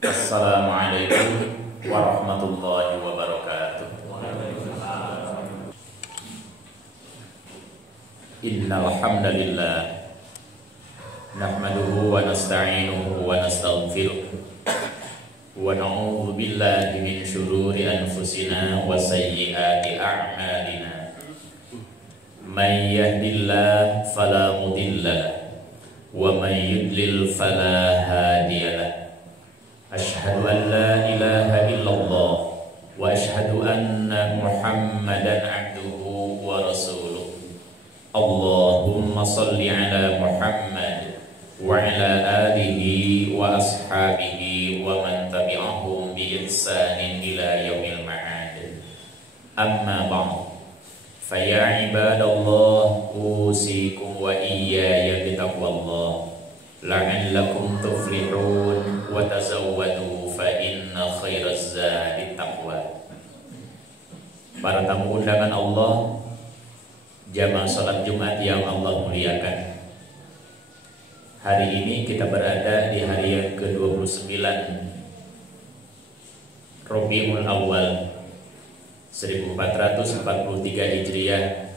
Assalamualaikum warahmatullahi wabarakatuh. Innal hamdalillah nahmaduhu wa nasta'inuhu wa nastaghfiruh wa na'udzu billahi min shururi anfusina wa sayyiati a'malina. May yahdihillahu fala mudilla lahu wa may yudlil fala hadiya lahu. Asyhadu an la ilaha illallah wa asyhadu anna Muhammadan abduhu wa rasuluh. Allahumma salli ala Muhammad wa ala alihi wa ashabihi wa man tabi'ahum bi ihsanin ila yaumil ma'ad. Amma ba'd. Fa ya ibadallah usikum wa iyaya bitaqwallah la'allakum tuflihun wa tazawwadu fa inna khairaz zadi taqwa. Para tamu undangan Allah, jamaah salat Jumat yang Allah muliakan. Hari ini kita berada di hari yang ke-29 Rabiul Awal 1443 Hijriah,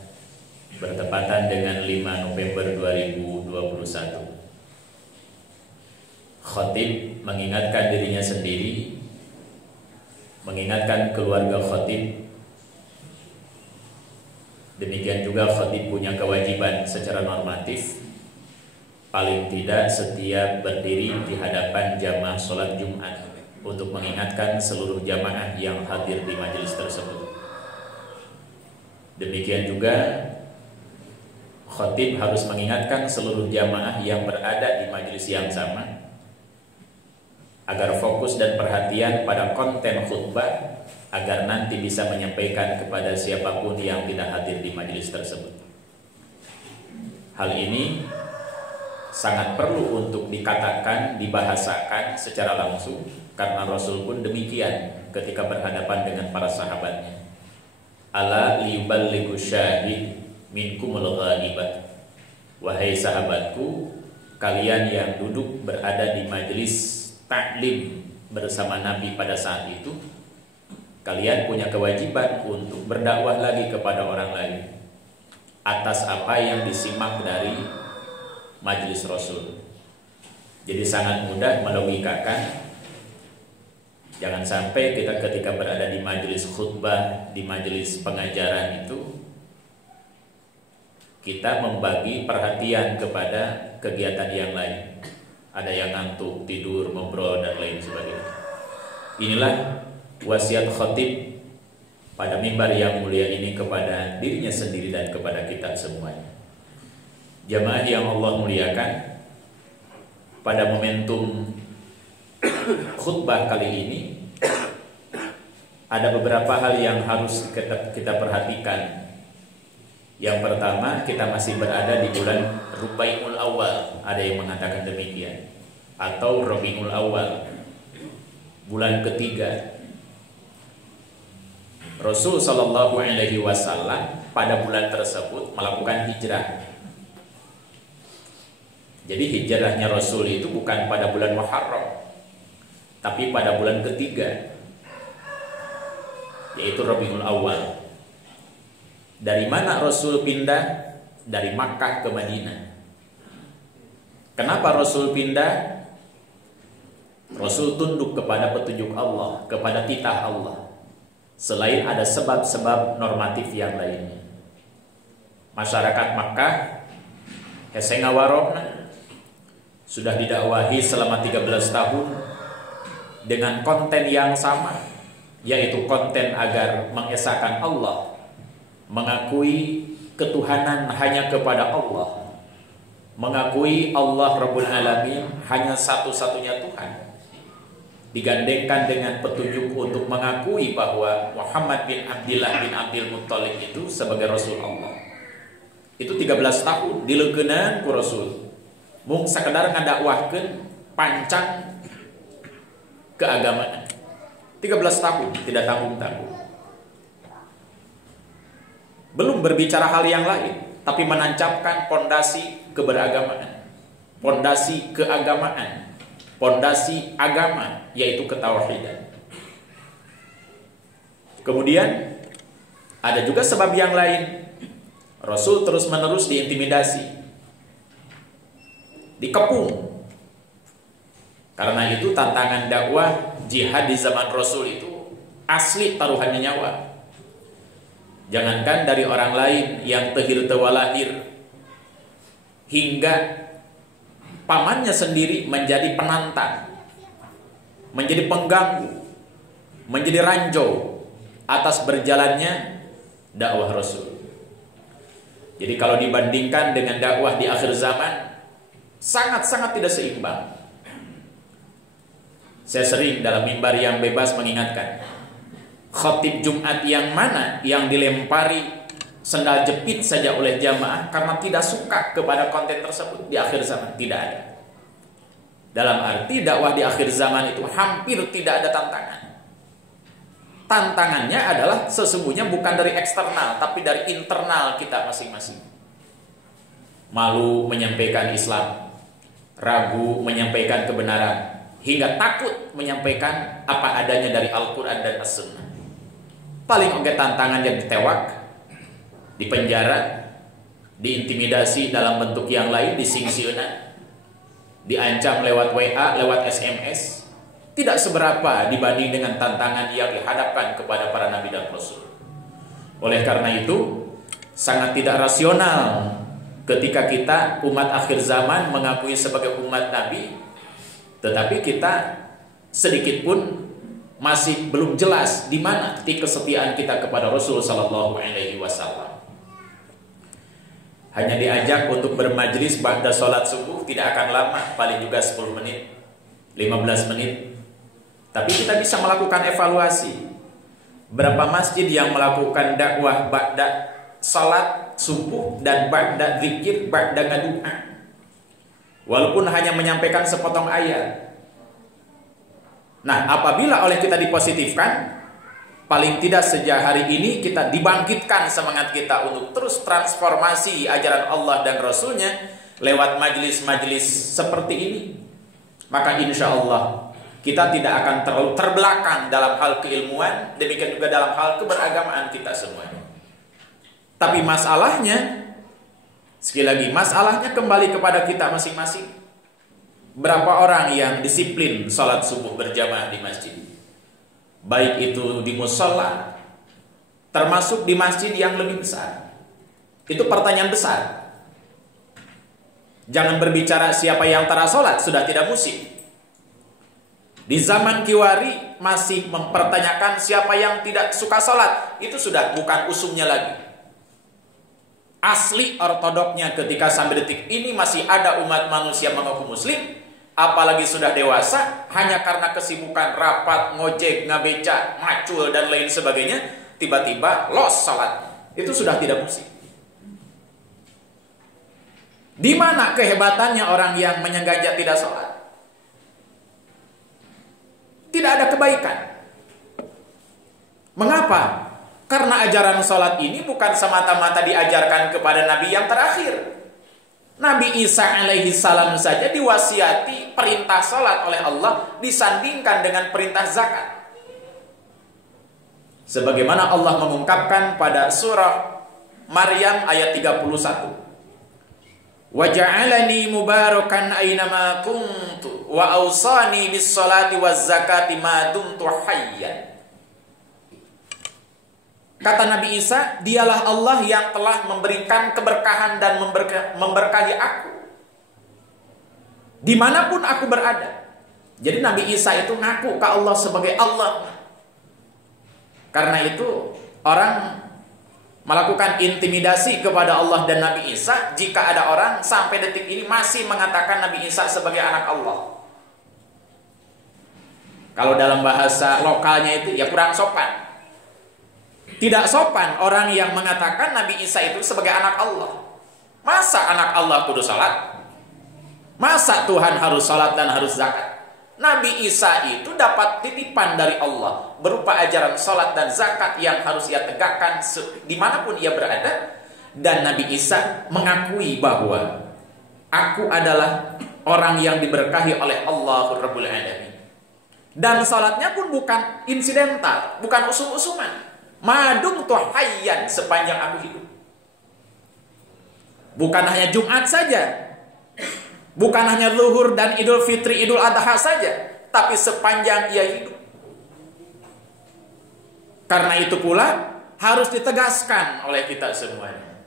bertepatan dengan 5 November 2021. Khatib mengingatkan dirinya sendiri, mengingatkan keluarga khatib. Demikian juga khatib punya kewajiban secara normatif, paling tidak setiap berdiri di hadapan jamaah sholat Jumat untuk mengingatkan seluruh jamaah yang hadir di majelis tersebut. Demikian juga khatib harus mengingatkan seluruh jamaah yang berada di majelis yang sama agar fokus dan perhatian pada konten khutbah, agar nanti bisa menyampaikan kepada siapapun yang tidak hadir di majelis tersebut. Hal ini sangat perlu untuk dikatakan, dibahasakan secara langsung, karena Rasul pun demikian ketika berhadapan dengan para sahabatnya. Ala liyuballighu syahid minkumul ghaibah. Wahai sahabatku, kalian yang duduk berada di majelis taklim bersama Nabi pada saat itu, kalian punya kewajiban untuk berdakwah lagi kepada orang lain atas apa yang disimak dari majelis Rasul. Jadi sangat mudah melogikakan, jangan sampai kita ketika berada di majelis khutbah, di majelis pengajaran itu, kita membagi perhatian kepada kegiatan yang lain. Ada yang ngantuk, tidur, ngobrol, dan lain sebagainya. Inilah wasiat khatib pada mimbar yang mulia ini kepada dirinya sendiri dan kepada kita semuanya. Jamaah yang Allah muliakan, pada momentum khutbah kali ini ada beberapa hal yang harus kita perhatikan. Yang pertama, kita masih berada di bulan Rabiul Awal, ada yang mengatakan demikian, atau Rabiul Awal, bulan ketiga. Rasul Shallallahu Alaihi Wasallam pada bulan tersebut melakukan hijrah. Jadi hijrahnya Rasul itu bukan pada bulan Muharram, tapi pada bulan ketiga, yaitu Rabiul Awal. Dari mana Rasul pindah? Dari Makkah ke Madinah. Kenapa Rasul pindah? Rasul tunduk kepada petunjuk Allah, kepada titah Allah, selain ada sebab-sebab normatif yang lainnya. Masyarakat Makkah Hesengawarona sudah didakwahi selama 13 tahun dengan konten yang sama, yaitu konten agar mengesahkan Allah, mengakui ketuhanan hanya kepada Allah, mengakui Allah Rabbul Alamin hanya satu-satunya Tuhan, digandengkan dengan petunjuk untuk mengakui bahwa Muhammad bin Abdillah bin Abdul Muttalib itu sebagai Rasul Allah. Itu 13 tahun dileukeunaan ku Rasul, mung sakedar ngadakwahkeun pancang keagamaan. 13 tahun tidak tanggung-tanggung. Belum berbicara hal yang lain, tapi menancapkan pondasi keberagamaan, pondasi keagamaan, pondasi agama, yaitu ketauhidan. Kemudian ada juga sebab yang lain. Rasul terus-menerus diintimidasi, dikepung. Karena itu tantangan dakwah jihad di zaman Rasul itu asli taruhannya nyawa. Jangankan dari orang lain yang tehir tewalahir, hingga pamannya sendiri menjadi penantang, menjadi pengganggu, menjadi ranjau atas berjalannya dakwah Rasul. Jadi kalau dibandingkan dengan dakwah di akhir zaman, sangat-sangat tidak seimbang. Saya sering dalam mimbar yang bebas mengingatkan, khatib Jumat yang mana yang dilempari sendal jepit saja oleh jamaah karena tidak suka kepada konten tersebut di akhir zaman? Tidak ada. Dalam arti dakwah di akhir zaman itu hampir tidak ada tantangan. Tantangannya adalah sesungguhnya bukan dari eksternal, tapi dari internal kita masing-masing. Malu menyampaikan Islam, ragu menyampaikan kebenaran, hingga takut menyampaikan apa adanya dari Al-Quran dan As-Sunnah. Paling oke tantangan yang ditewak, dipenjara, diintimidasi dalam bentuk yang lain, disingsiunan, diancam lewat WA, lewat SMS. Tidak seberapa dibanding dengan tantangan yang dihadapkan kepada para nabi dan rasul. Oleh karena itu, sangat tidak rasional ketika kita umat akhir zaman mengakui sebagai umat nabi, tetapi kita sedikit pun masih belum jelas di mana titik kesetiaan kita kepada Rasul sallallahu alaihi wasallam. Hanya diajak untuk bermajlis ba'da salat subuh, tidak akan lama, paling juga 10 menit, 15 menit. Tapi kita bisa melakukan evaluasi. Berapa masjid yang melakukan dakwah ba'da salat subuh dan ba'da zikir, ba'da ngadu'a, walaupun hanya menyampaikan sepotong ayat. Nah, apabila oleh kita dipositifkan, paling tidak sejak hari ini kita dibangkitkan semangat kita untuk terus transformasi ajaran Allah dan Rasulnya lewat majelis-majelis seperti ini, maka insya Allah kita tidak akan terlalu terbelakang dalam hal keilmuan, demikian juga dalam hal keberagamaan kita semuanya. Tapi masalahnya, sekali lagi, masalahnya kembali kepada kita masing-masing. Berapa orang yang disiplin sholat subuh berjamaah di masjid? Baik itu di musola, termasuk di masjid yang lebih besar. Itu pertanyaan besar. Jangan berbicara siapa yang tara sholat, sudah tidak musik. Di zaman Kiwari masih mempertanyakan siapa yang tidak suka sholat, itu sudah bukan usumnya lagi. Asli ortodoknya ketika sampai detik ini masih ada umat manusia mengaku muslim, apalagi sudah dewasa, hanya karena kesibukan rapat, ngojek, ngabeca, macul dan lain sebagainya, tiba-tiba los sholat. Itu sudah tidak musik. Di mana kehebatannya orang yang menyengaja tidak sholat? Tidak ada kebaikan. Mengapa? Karena ajaran sholat ini bukan semata-mata diajarkan kepada Nabi yang terakhir. Nabi Isa alaihi salam saja diwasiati perintah sholat oleh Allah disandingkan dengan perintah zakat. Sebagaimana Allah mengungkapkan pada surah Maryam ayat 31. Wa ja'alani mubarakan aynama kuntu wa awsani bis salati waz zakati ma dumtu hayyan. Kata Nabi Isa, dialah Allah yang telah memberikan keberkahan dan memberkahi aku dimanapun aku berada. Jadi Nabi Isa itu ngaku ke Allah sebagai Allah. Karena itu orang melakukan intimidasi kepada Allah dan Nabi Isa jika ada orang sampai detik ini masih mengatakan Nabi Isa sebagai anak Allah. Kalau dalam bahasa lokalnya itu ya kurang sopan. Tidak sopan orang yang mengatakan Nabi Isa itu sebagai anak Allah. Masa anak Allah kudu salat? Masa Tuhan harus salat dan harus zakat? Nabi Isa itu dapat titipan dari Allah berupa ajaran salat dan zakat yang harus ia tegakkan dimanapun ia berada. Dan Nabi Isa mengakui bahwa aku adalah orang yang diberkahi oleh Allah Rabbul Alamin. Dan salatnya pun bukan insidental, bukan usum-usuman. Madung tuh hayyan sepanjang aku hidup. Bukan hanya Jumat saja, bukan hanya Zuhur dan Idul Fitri, Idul Adha saja, tapi sepanjang ia hidup. Karena itu pula harus ditegaskan oleh kita semuanya.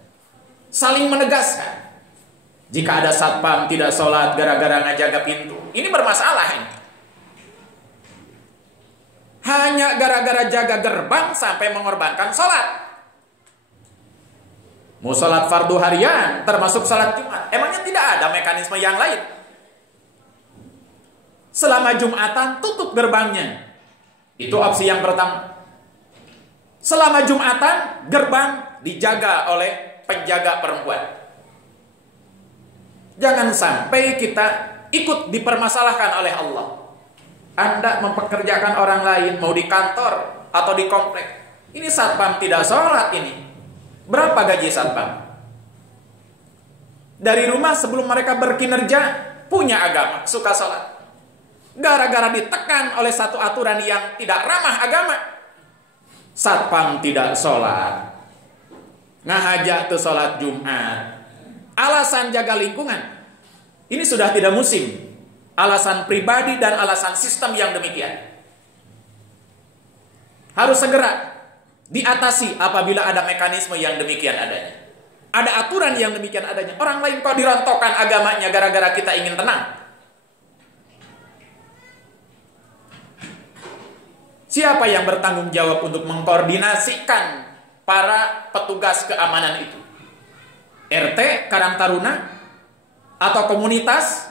Saling menegaskan. Jika ada satpam tidak sholat gara-gara ngejaga pintu, ini bermasalah ini. Hanya gara-gara jaga gerbang sampai mengorbankan sholat. Mau sholat fardu harian termasuk sholat Jumat, emangnya tidak ada mekanisme yang lain? Selama Jumatan tutup gerbangnya. Itu opsi yang pertama. Selama Jumatan gerbang dijaga oleh penjaga perempuan. Jangan sampai kita ikut dipermasalahkan oleh Allah. Anda mempekerjakan orang lain, mau di kantor atau di komplek. Ini satpam tidak sholat ini. Berapa gaji satpam? Dari rumah sebelum mereka berkinerja, punya agama, suka sholat. Gara-gara ditekan oleh satu aturan yang tidak ramah agama, satpam tidak sholat. Ngahajak tuh sholat Jumat. Alasan jaga lingkungan. Ini sudah tidak musim. Alasan pribadi dan alasan sistem yang demikian. Harus segera diatasi apabila ada mekanisme yang demikian adanya. Ada aturan yang demikian adanya. Orang lain kok dirontokkan agamanya gara-gara kita ingin tenang. Siapa yang bertanggung jawab untuk mengkoordinasikan para petugas keamanan itu? RT, Karang Taruna, atau komunitas,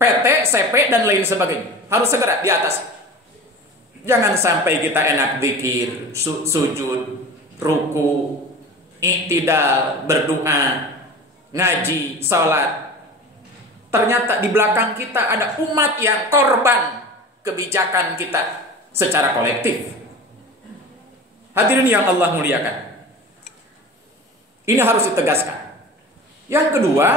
PT, CP, dan lain sebagainya. Harus segera diatasi. Jangan sampai kita enak zikir, sujud, ruku, iktidal, berdoa, ngaji, sholat. Ternyata di belakang kita ada umat yang korban kebijakan kita secara kolektif. Hadirin yang Allah muliakan. Ini harus ditegaskan. Yang kedua,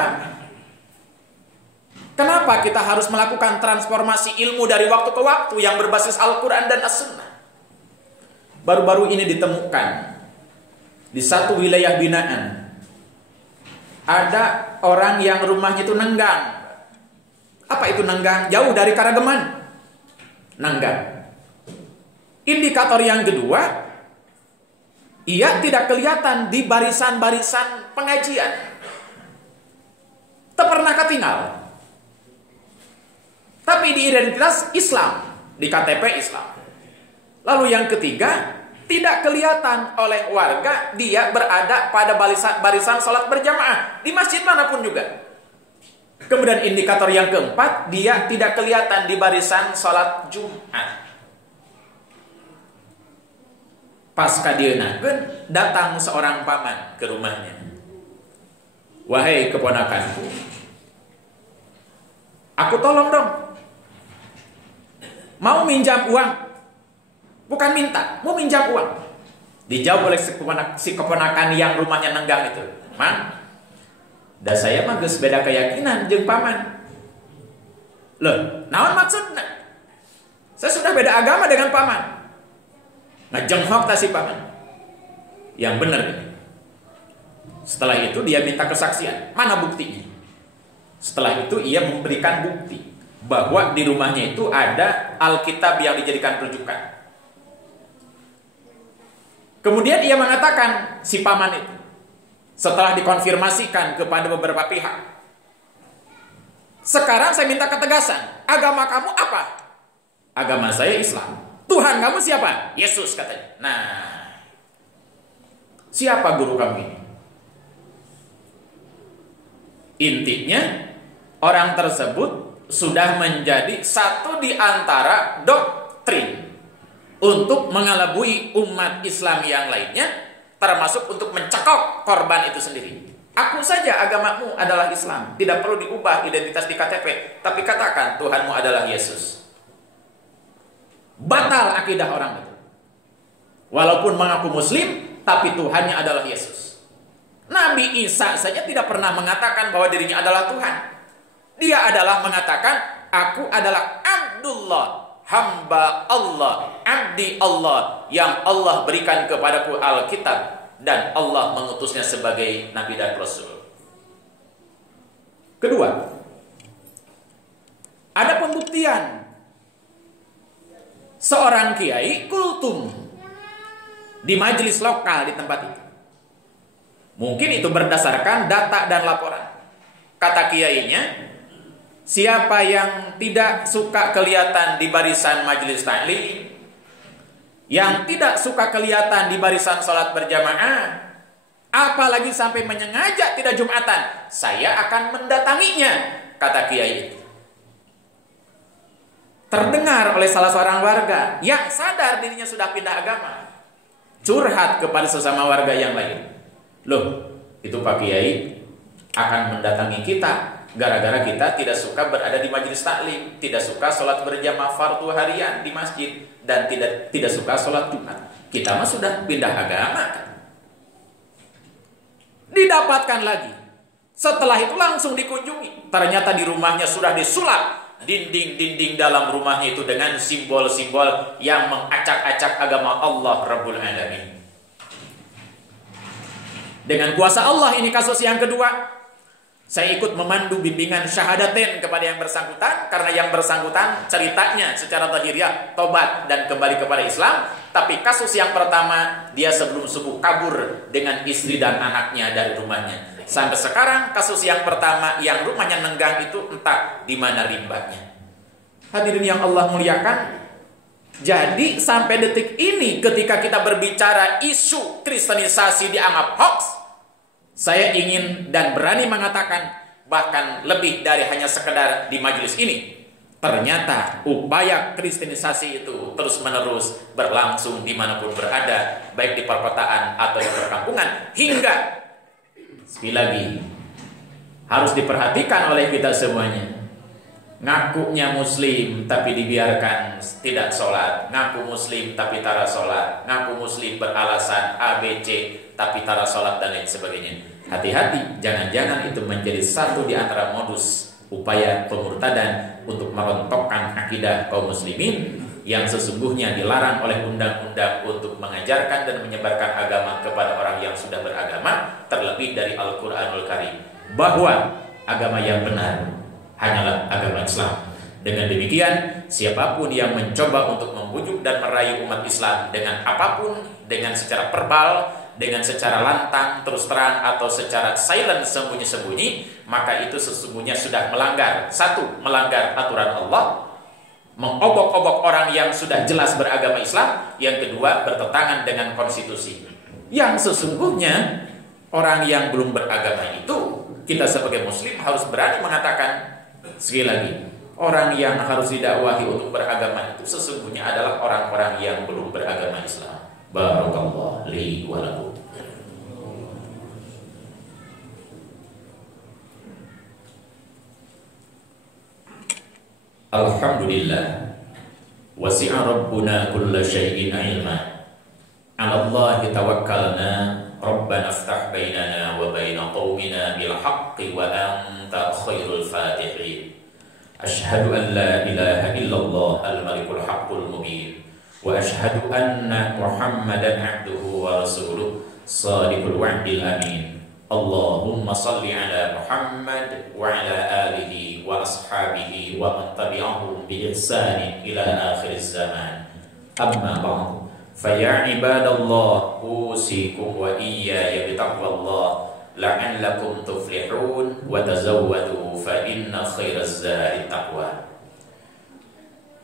kenapa kita harus melakukan transformasi ilmu dari waktu ke waktu yang berbasis Al-Quran dan As-Sunnah? Baru-baru ini ditemukan di satu wilayah binaan ada orang yang rumahnya itu nenggang. Apa itu nenggang? Jauh dari Karageman. Nenggang. Indikator yang kedua, ia tidak kelihatan di barisan-barisan pengajian. Tak pernah ketinggal. Tapi di identitas Islam, di KTP Islam. Lalu yang ketiga, tidak kelihatan oleh warga dia berada pada barisan sholat berjamaah di masjid manapun juga. Kemudian indikator yang keempat, dia tidak kelihatan di barisan sholat Jumat. Pasca dienakeun, datang seorang paman ke rumahnya. Wahai keponakanku, aku tolong dong. Mau minjam uang. Bukan minta, mau minjam uang. Dijawab oleh si keponakan yang rumahnya nenggang itu. Man, da saya mah geus beda keyakinan jeung paman. Loh, naon maksudna? Saya sudah beda agama dengan paman. Ngejenghok tak si paman. Yang benar ini. Setelah itu dia minta kesaksian. Mana buktinya? Setelah itu ia memberikan bukti bahwa di rumahnya itu ada Alkitab yang dijadikan rujukan. Kemudian ia mengatakan si paman itu, setelah dikonfirmasikan kepada beberapa pihak, sekarang saya minta ketegasan. Agama kamu apa? Agama saya Islam. Tuhan kamu siapa? Yesus katanya. Nah, siapa guru kamu ini? Intinya, orang tersebut sudah menjadi satu di antara doktrin untuk mengelabui umat Islam yang lainnya, termasuk untuk mencekok korban itu sendiri. Aku saja agamamu adalah Islam, tidak perlu diubah identitas di KTP, tapi katakan Tuhanmu adalah Yesus. Batal akidah orang itu. Walaupun mengaku muslim, tapi Tuhannya adalah Yesus. Nabi Isa saja tidak pernah mengatakan bahwa dirinya adalah Tuhan. Dia adalah mengatakan, aku adalah Abdullah, hamba Allah, abdi Allah, yang Allah berikan kepadaku Alkitab, dan Allah mengutusnya sebagai Nabi dan Rasul. Kedua, ada pembuktian. Seorang kiai kultum di majelis lokal di tempat itu. Mungkin itu berdasarkan data dan laporan. Kata kiainya, siapa yang tidak suka kelihatan di barisan majelis taklim, yang tidak suka kelihatan di barisan sholat berjamaah, apalagi sampai menyengaja tidak Jumatan, saya akan mendatanginya, kata kiai itu. Terdengar oleh salah seorang warga yang sadar dirinya sudah pindah agama, curhat kepada sesama warga yang lain. Loh, itu Pak Kiai akan mendatangi kita gara-gara kita tidak suka berada di majelis taklim, tidak suka sholat berjamaah fardu harian di masjid, dan tidak suka sholat Jumat. Kita mah sudah pindah agama. Didapatkan lagi. Setelah itu langsung dikunjungi. Ternyata di rumahnya sudah disulap dinding-dinding dalam rumahnya itu dengan simbol-simbol yang mengacak-acak agama Allah Rabbul Alamin. Dengan kuasa Allah, ini kasus yang kedua. Saya ikut memandu bimbingan syahadatain kepada yang bersangkutan, karena yang bersangkutan ceritanya secara zahiriah tobat dan kembali kepada Islam. Tapi kasus yang pertama, dia sebelum subuh kabur dengan istri dan anaknya dari rumahnya. Sampai sekarang kasus yang pertama yang rumahnya Nenggang itu entah di mana rimbanya. Hadirin yang Allah muliakan, jadi sampai detik ini ketika kita berbicara isu kristenisasi dianggap hoax, saya ingin dan berani mengatakan bahkan lebih dari hanya sekedar di majelis ini. Ternyata upaya kristenisasi itu terus menerus berlangsung dimanapun berada, baik di perkotaan atau di perkampungan, hingga sekali lagi harus diperhatikan oleh kita semuanya. Ngakunya muslim tapi dibiarkan tidak sholat, ngaku muslim tapi tara sholat, ngaku muslim beralasan ABC tapi tara sholat dan lain sebagainya. Hati-hati, jangan-jangan itu menjadi satu di antara modus upaya pemurtadan untuk merontokkan akidah kaum muslimin yang sesungguhnya dilarang oleh undang-undang untuk mengajarkan dan menyebarkan agama kepada orang yang sudah beragama, terlebih dari Al-Quranul Karim, bahwa agama yang benar hanyalah agama Islam. Dengan demikian, siapapun yang mencoba untuk membujuk dan merayu umat Islam dengan apapun, dengan secara verbal, dengan secara lantang, terus terang, atau secara silent, sembunyi-sembunyi, maka itu sesungguhnya sudah melanggar. Satu, melanggar aturan Allah, mengobok-obok orang yang sudah jelas beragama Islam. Yang kedua, bertentangan dengan konstitusi. Yang sesungguhnya orang yang belum beragama itu, kita sebagai muslim harus berani mengatakan, sekali lagi, orang yang harus didakwahi untuk beragama itu sesungguhnya adalah orang-orang yang belum beragama Islam. Barakallahu li wa lakum. Alhamdulillah, wasi'a rabbuna kulla syai'in ilma. 'Ala Allahi tawakkalna, Rabbana iftah bainana wa baina qaumina bil haqqi wa anta khairul fatihin. Asyhadu an la ilaha illallah al-malikul haqqul mubin, wa asyhadu anna Muhammadan abduhu wa rasuluh sadiqul wa'dil amin. Allahumma salli ala Muhammad wa ala alihi wa ashabihi wa man tabi'ahum bi ihsanin ila akhir zaman. Amma ba'du, fa ya ibadallah, usikum wa iyaya bi taqwallah la'allakum tuflihun, wa tazawwadu fa inna khairaz zadi taqwa.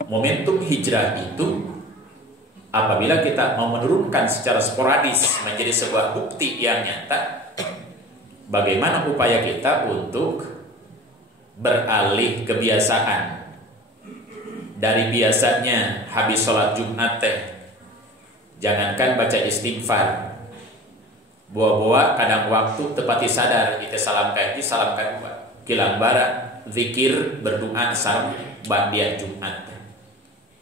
Momentum hijrah itu apabila kita mau menurunkan secara sporadis menjadi sebuah bukti yang nyata, bagaimana upaya kita untuk beralih kebiasaan dari biasanya habis sholat Jumat jangankan baca istighfar, bawa-bawa kadang waktu tepati sadar kita salam kaji salam kedua kilang bara zikir berdoa salam bandian Jumat.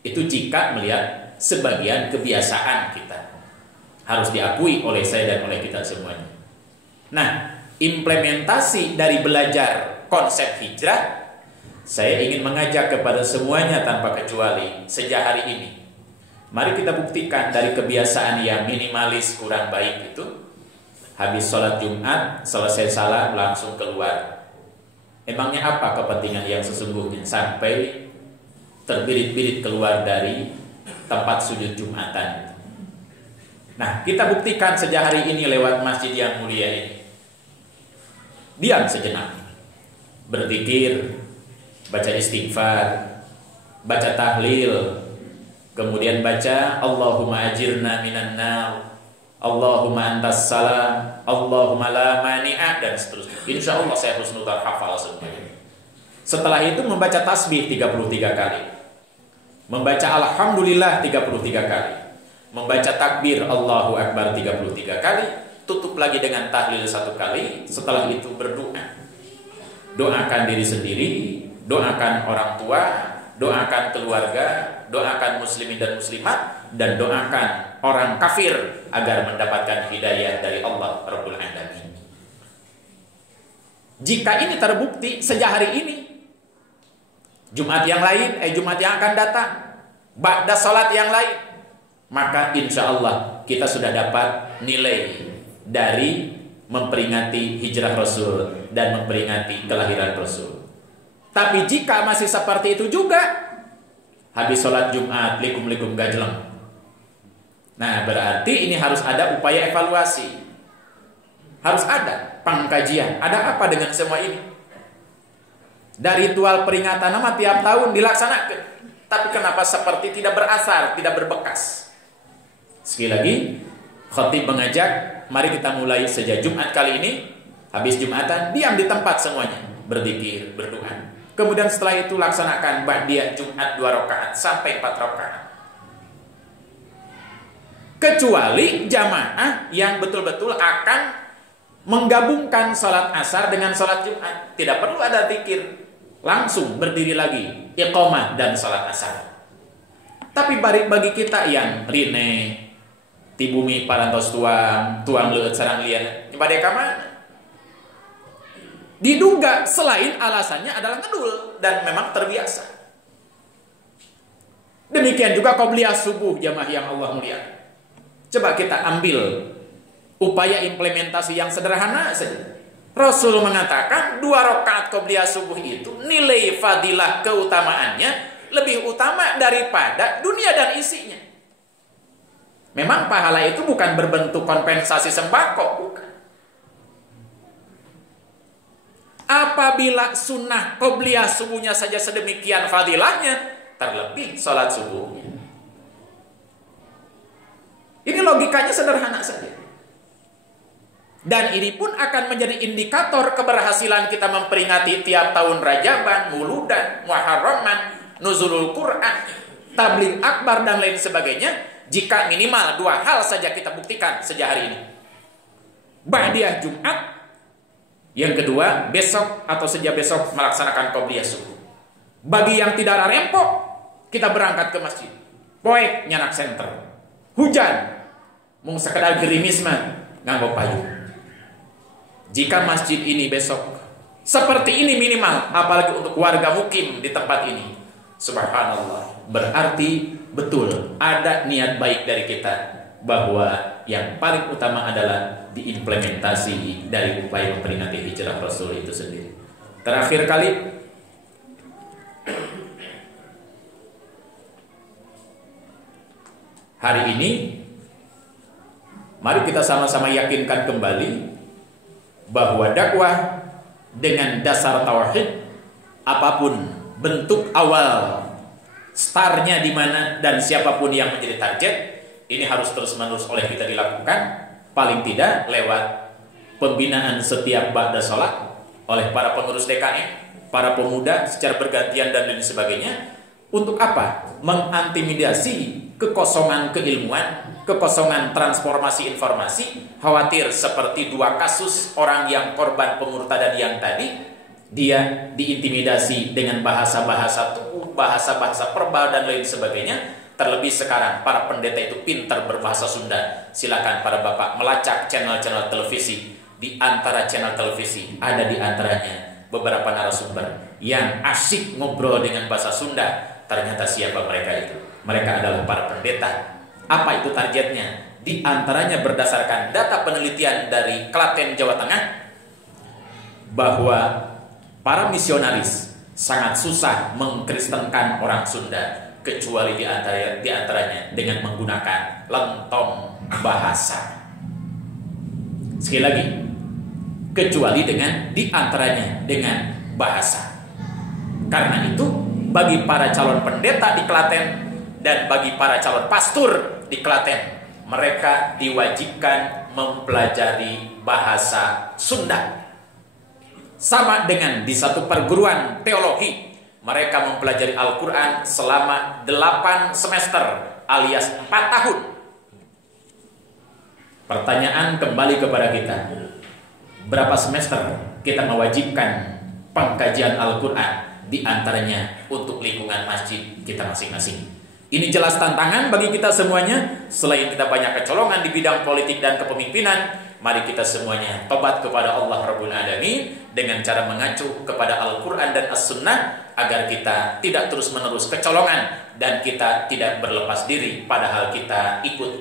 Itu jika melihat sebagian kebiasaan kita, harus diakui oleh saya dan oleh kita semuanya. Nah, implementasi dari belajar konsep hijrah Saya ingin mengajak kepada semuanya tanpa kecuali sejak hari ini. Mari kita buktikan dari kebiasaan yang minimalis kurang baik itu. Habis sholat Jumat, selesai salat langsung keluar. Emangnya apa kepentingan yang sesungguhnya sampai terbirit-birit keluar dari tempat sujud Jumatan? Nah, kita buktikan sejak hari ini lewat masjid yang mulia ini. Diam sejenak, berzikir, baca istighfar, baca tahlil, kemudian baca Allahumma ajirna minan nar, Allahumma antas salam, Allahumma la mani'a, dan seterusnya. Insya Allah saya husnudzon hafal semuanya. Setelah itu membaca tasbih 33 kali, membaca alhamdulillah 33 kali, membaca takbir Allahu Akbar 33 kali, tutup lagi dengan tahlil 1 kali. Setelah itu berdoa. Doakan diri sendiri, doakan orang tua, doakan keluarga, doakan muslimin dan muslimat, dan doakan orang kafir agar mendapatkan hidayah dari Allah Rabbul Alamin. Jika ini terbukti sejak hari ini, Jumat yang lain, Jumat yang akan datang, ba'da salat yang lain, maka insya Allah kita sudah dapat nilai dari memperingati hijrah Rasul dan memperingati kelahiran Rasul. Tapi jika masih seperti itu juga, habis sholat Jumat, likum-likum gajleng. Nah, berarti ini harus ada upaya evaluasi. Harus ada pengkajian. Ada apa dengan semua ini? Dari ritual peringatan nama tiap tahun dilaksanakan, tapi kenapa seperti tidak berasar, tidak berbekas? Sekali lagi, khatib mengajak, mari kita mulai sejak Jumat kali ini. Habis Jumatan, diam di tempat semuanya, berzikir, berdoa. Kemudian setelah itu laksanakan ba'diyah Jumat 2 rakaat sampai 4 rakaat. Kecuali jamaah yang betul-betul akan menggabungkan sholat asar dengan sholat Jumat. Tidak perlu ada zikir, langsung berdiri lagi, iqamah dan sholat asar. Tapi bagi kita yang rine, ti bumi parantos tuang leut sarang lian, bade ka mana? Diduga selain alasannya adalah ngedul dan memang terbiasa. Demikian juga qobliyah subuh jamaah yang Allah muliakan. Coba kita ambil upaya implementasi yang sederhana saja. Rasul mengatakan 2 rakaat qobliyah subuh itu nilai fadilah keutamaannya lebih utama daripada dunia dan isinya. Memang pahala itu bukan berbentuk kompensasi sembako, bukan. Apabila sunnah qobliyah subuhnya saja sedemikian fadilahnya, terlebih sholat subuhnya. Ini logikanya sederhana saja. Dan ini pun akan menjadi indikator keberhasilan kita memperingati tiap tahun Rajaban, Muludan, Muharraman, Nuzulul Quran, Tabligh Akbar, dan lain sebagainya. Jika minimal 2 hal saja kita buktikan sejak hari ini. Ba'diyah Jumat. Yang kedua, besok atau sejak besok melaksanakan qobliyah subuh. Bagi yang tidak rempok, kita berangkat ke masjid. Poek nyanak center. Hujan. Mung sekedar gerimis mah nganggo payung. Jika masjid ini besok seperti ini minimal, apalagi untuk warga mukim di tempat ini, subhanallah, berarti betul ada niat baik dari kita bahwa yang paling utama adalah diimplementasi dari upaya memperingati hijrah Rasul itu sendiri. Terakhir kali, hari ini mari kita sama-sama yakinkan kembali bahwa dakwah dengan dasar tauhid, apapun bentuk awal startnya di mana dan siapapun yang menjadi target, ini harus terus-menerus oleh kita dilakukan, paling tidak lewat pembinaan setiap ba'da sholat oleh para pengurus DKM, para pemuda secara bergantian dan lain sebagainya. Untuk apa? Mengintimidasi kekosongan keilmuan, kekosongan transformasi informasi. Khawatir seperti 2 kasus orang yang korban pemurtadan yang tadi, dia diintimidasi dengan bahasa-bahasa tubuh, bahasa-bahasa verbal dan lain sebagainya. Terlebih sekarang para pendeta itu pintar berbahasa Sunda. Silakan para bapak melacak channel-channel televisi. Di antara channel televisi ada di antaranya beberapa narasumber yang asyik ngobrol dengan bahasa Sunda. Ternyata siapa mereka itu? Mereka adalah para pendeta. Apa itu targetnya? Di antaranya berdasarkan data penelitian dari Klaten, Jawa Tengah, bahwa para misionaris sangat susah mengkristenkan orang Sunda, kecuali di antaranya dengan menggunakan lentong bahasa. Sekali lagi, kecuali di antaranya dengan bahasa. Karena itu, bagi para calon pendeta di Klaten dan bagi para calon pastor di Klaten, mereka diwajibkan mempelajari bahasa Sunda. Sama dengan di satu perguruan teologi, mereka mempelajari Al-Quran selama 8 semester alias 4 tahun. Pertanyaan kembali kepada kita, berapa semester kita mewajibkan pengkajian Al-Quran? Di antaranya untuk lingkungan masjid kita masing-masing. Ini jelas tantangan bagi kita semuanya. Selain kita banyak kecolongan di bidang politik dan kepemimpinan, mari kita semuanya tobat kepada Allah Rabbul Alamin dengan cara mengacu kepada Al-Quran dan As-Sunnah, agar kita tidak terus-menerus kecolongan dan kita tidak berlepas diri, padahal kita ikut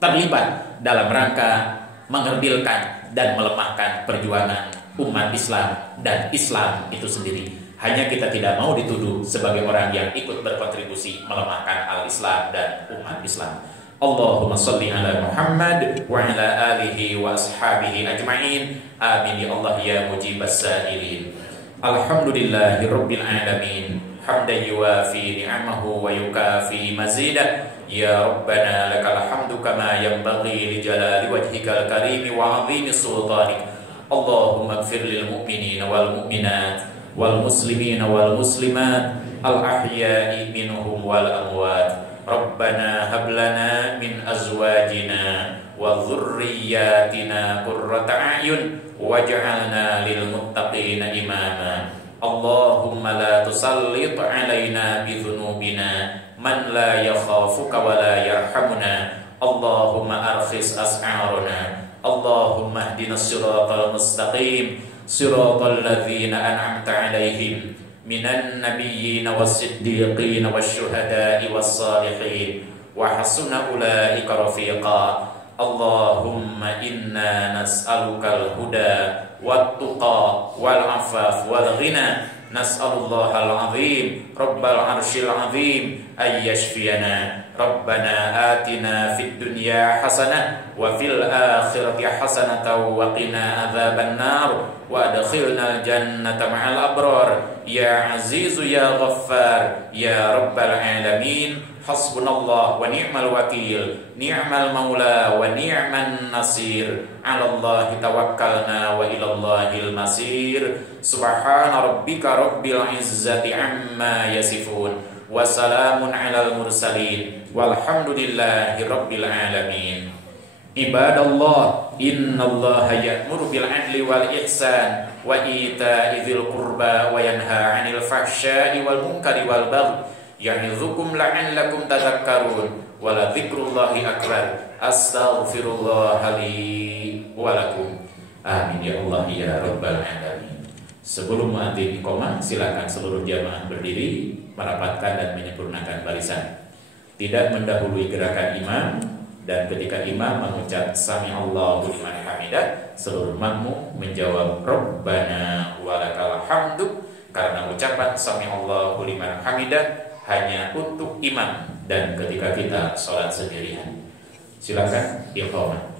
terlibat dalam rangka mengerdilkan dan melemahkan perjuangan umat Islam dan Islam itu sendiri. Hanya kita tidak mau dituduh sebagai orang yang ikut berkontribusi melemahkan al-Islam dan umat Islam. Allahumma salli ala Muhammad wa ala alihi wa ashabihi ajma'in. Amin ya Allah ya mujibas sa'ilin. Alhamdulillahi rabbil alamin. Hamdan yuwafi ni'amahu wa yukafi mazidah. Ya Rabbana lakal hamdu kama yanbaghi li jalali wajhikal karimi wa 'azimi sultanik. Allahumma ighfir lil mu'minina wal mu'minat wal muslimina wal muslimat al ahya'i minhum wal amwat. Rabbana hab lana min azwajina wa dhurriyyatina qurrata a'yun waj'alna lil muttaqina imama. Allahumma la tusallit 'alaina bi dhunubina man la yakhafuka wa la yarhamuna. Allahumma arkhis as'arana. Allahumma ihdinas siratal mustaqim, siratal ladzina an'amta 'alaihim minan nabiyyin was-siddiqin wasyuhada'i was-salihin wa hasuna ulaika rafiqa. Allahumma inna nas'alukal huda wat-tuqa wal 'afaf wal ghina. Nas'alullahal 'azim rabbal 'arsyil 'azim ay yashfiyana. Rabbana atina fid dunya hasanah wa fil akhirati hasanatan wa qina adzaban nar wa adkhilnal jannata ma'al abrar ya azizu ya ghaffar ya rabbal alamin. Hasbunallah wa ni'mal wakil, ni'mal maula wa ni'man nasir. 'Ala Allahi tawakkalna wa ila Allahil masir. Subhana rabbika rabbil izzati amma yasifun wa salamun 'alal mursalin walhamdulillahi rabbil alamin. Ibadallah, innallaha ya'muru bil 'adli wal ihsan wa ita'i dzil qurba wa yanha 'anil fahsya'i wal munkari wal baghi ya'idzukum la'allakum tadhakkarun. Wa la dzikrullahi akbar. Astaghfirullah li wa lakum. Amin ya Allah ya rabbal alamin. Sebelum muadzin iqamah, silakan seluruh jamaah berdiri merapatkan dan menyempurnakan barisan. Tidak mendahului gerakan imam, dan ketika imam mengucap sami Allahu liman hamidah, seluruh makmum menjawab Rabbana walakal hamdu, karena ucapan sami Allahu liman hamidah hanya untuk imam dan ketika kita sholat sendirian. Silakan iqamah.